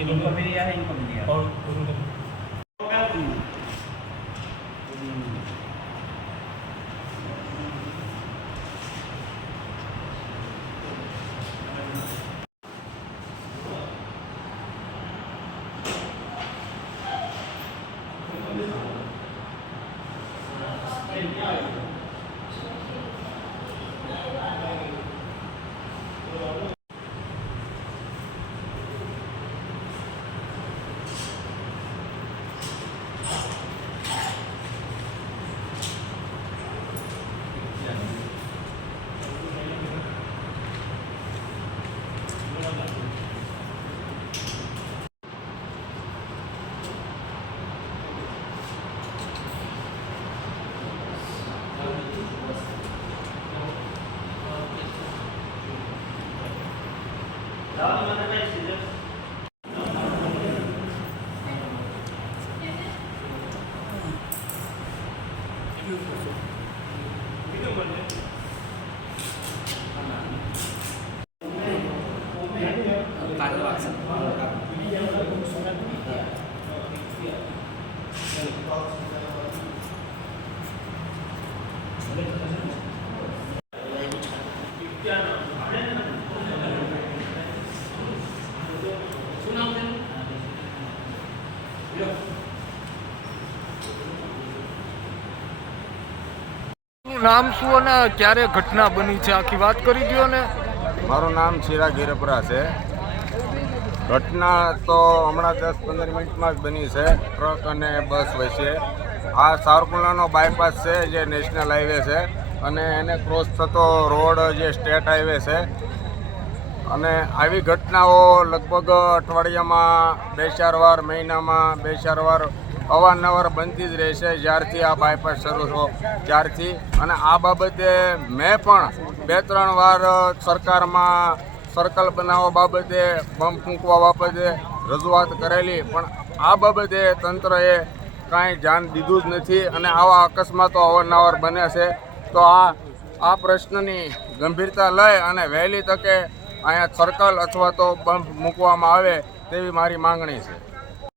इनको भी लिया है, इनको भी लिया और નામ શું અને ક્યારે ઘટના બની છે આખી વાત કરી દો ને. મારું નામ ચિરાગ હિરપરા છે. ઘટના તો હમણાં 10-15 મિનિટમાં જ બની છે. ટ્રક અને બસ વચ્ચે આ સાવરકુંડલાનો બાયપાસ છે જે નેશનલ હાઈવે છે અને એને ક્રોસ થતો રોડ જે સ્ટેટ હાઈવે છે અને આવી ઘટનાઓ લગભગ અઠવાડિયામાં 2-4 વાર, મહિનામાં 2-4 વાર અવારનવાર બનતી જ રહે છે જ્યારથી આ બાયપાસ શરૂ થયો ત્યારથી. અને આ બાબતે મેં પણ 2-3 વાર સરકારમાં સર્કલ બનાવવા બાબતે, બમ્પ મૂકવા બાબતે રજૂઆત કરેલી, પણ આ બાબતે તંત્રએ કાંઈ ધ્યાન દીધું જ નથી અને આવા અકસ્માતો અવારનવાર બને છે. તો આ પ્રશ્નની ગંભીરતા લઈ અને વહેલી તકે અહીંયા સર્કલ અથવા તો બમ્પ મૂકવામાં આવે તેવી મારી માંગણી છે.